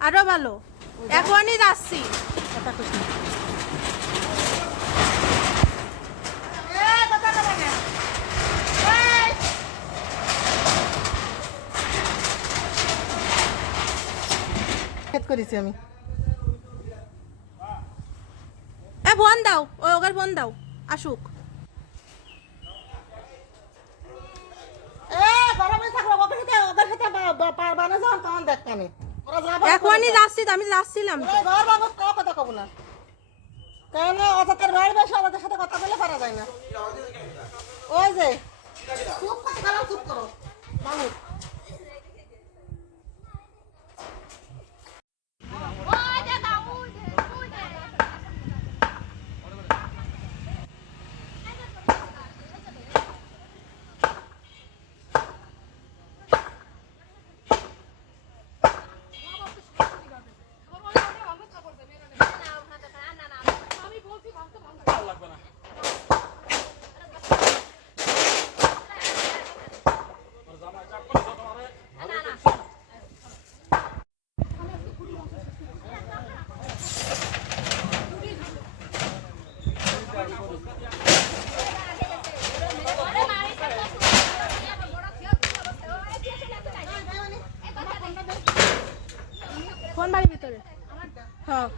আরও ভালো। এখনই যাচ্ছি। করেছি আমি। এ ফোন দাও। ওই ওকে ফোন দাও। আসুক। এ গরমে থাকল ওদের সাথে ওদের সাথে বা- বা- পারবা না যখন তখন দেখ কানে ওরা যা বলে এখনই। যাচ্ছি আমি যাচ্ছিলাম। কথা কব না? কেন অজাতের বাড়ি বেশি আমাদের সাথে কথা বলে পারা যায় না? ওই যে, চুপ করো চুপ করো। মামুদ ফোন বাড়ির ভিতরে? হ্যাঁ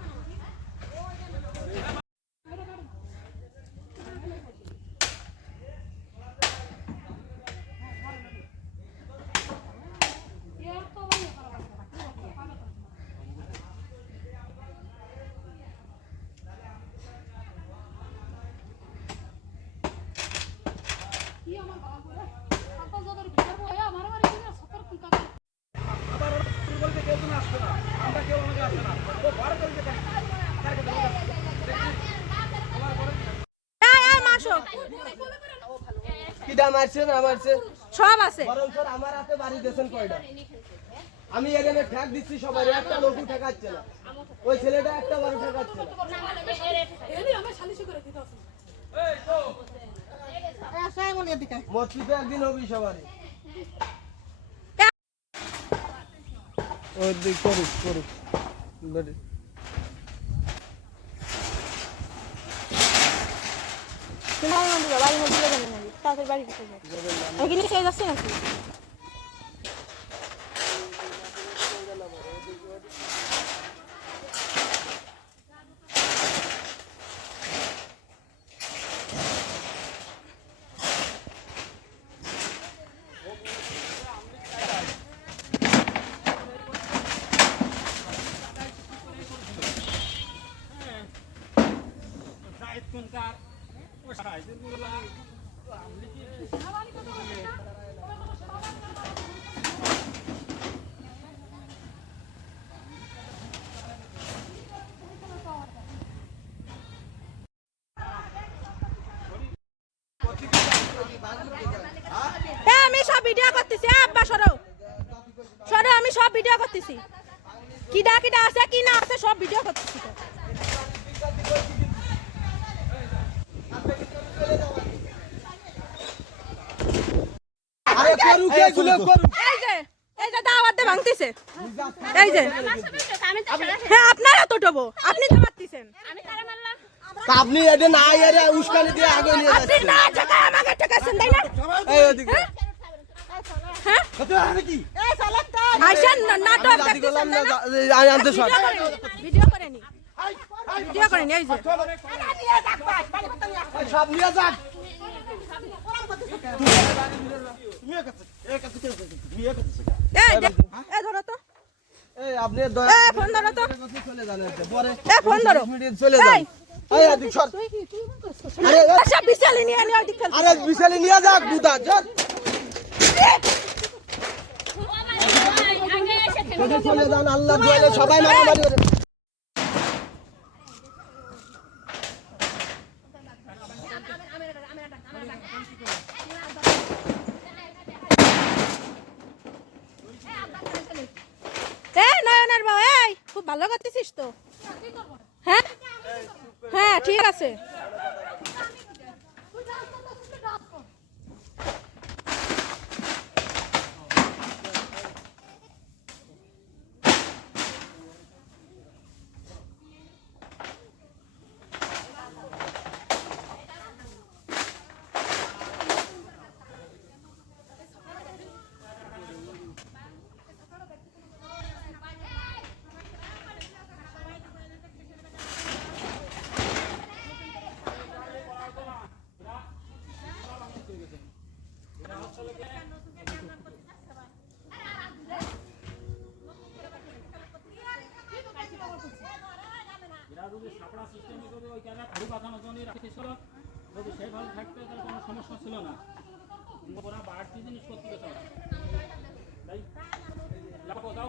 কিডা মারছে না মারছে? সব আছে। বরং স্যার আমার হাতে বাড়ি দিয়েছেন কয়টা? আমি এখানে ঠ্যাক দিচ্ছি সবাই একটা লোকও ঠেকাচ্ছে না। ওই ছেলেটা একটা বাড়ি ঠেকাচ্ছে না। মসজিদে একদিন হবি সবারই। করুক করুক। যাও, বাড়ির মধ্যে যাবেন নাকি? তাড়াতাড়ি বাড়ির ভিতরে যাও। আমি কি নিচে যাচ্ছি নাকি এ, আমি সব ভিডিও করতেছি আব্বা সরো। সরো আমি সব ভিডিও করতেছি। কিডা কিডা আছে কি না আছে সব ভিডিও করতেছি তো। আরে করুক এগুলো করুক এই যে এই যে দাওয়াত ভাঙতেছে। এই যে। হ্যাঁ আপনারা তো টবো আপনি তো মারতেছেন। আপনি এটা না উস্কানি দিয়ে আগে নিয়ে যাচ্ছেন। ধরো তো। আপনি ফোন ধরো তো। চলে যান পরে। ফোন ধরো। চলে যান। আরে আচ্ছা বিশালি নিয়ে যাক বুদা চল চলে চলে যান আল্লাহ সবাই মারামারি নয়নের বাবা এই খুব ভালো করতেছিস তো। হ্যাঁ? ঠিক আছে। যারা যদি সাপড়া সিস্টেমে করে ওই জায়গায় কারু বাঁধানোর জন্য রাখেছিল যদি সে ভালো থাকতে, তাহলে কোনো সমস্যা ছিল না। ওরা বাড়তি জিনিস করতে পেত তাই কোথাও?